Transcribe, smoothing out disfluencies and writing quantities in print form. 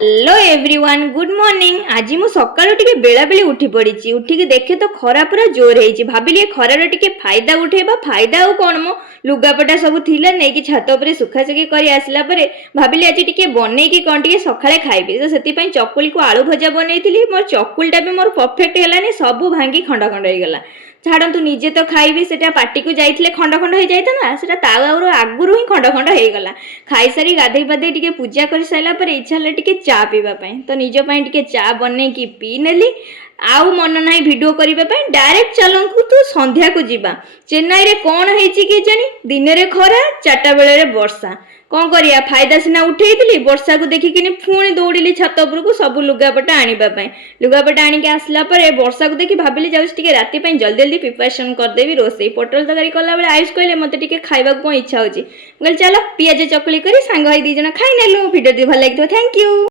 Hello everyone good morning. आज मु सकाळु टिके बेला बेली उठी पड़ी उठिक देखे तो खरा पूरा जोर है भाविली खरार टिके फायदा उठेबा फायदा आउ कौन मो लुगापटा सब थिला नहीं कि छात उपरे सुखासुखी करी आसला परे भाविली आज टिके बनै कि कौन टिके सकाळे खाइबे तो सेति पई चकुली को आलू भजा बनैथिली। मोर चकुलटा भी मोर परफेक्ट हेलानी सब भांगी खंड खंड हो गला। छाड़ू निजे तो खाइबे सेटा पार्टी को जाइथिले खंड खंड हो जाइता ना सेटा ताऊ आगुरु ही खंड खंड हो गला। खाई सारी गाधई पाधई टिके पूजा कर साइला पर इच्छा हला टिके चा पीवा पई तो निज पई टिके चा बनै कि पी नेली। आउ मन नाही वीडियो करिबा पई डायरेक्ट चलंकु तो संध्या को जीवा। चेन्नई रे कोन हेची कि जानी दिन रे खरा चारटा बेले रे वर्षा कौन करिया फायदा सिना उठेइतिली वर्षा को देखिकिनी पुणी दौड़िली छात उपरकू सब लुगापटा आनिबा पई। लुगापटा आनिके आसला परे वर्षा को देखि भाबिली जाउस टिके राति पई जल्दी जल्दी प्रिपरेशन कर देबी रोसई पोटल तकारी कला बेले आयुष कहले मते टिके खाइबा को इच्छा होची। गल चलो पियाज चकुली करी सांग होई दी जण खाइ नेलु। वीडियो दि भल लागितो थैंक यू।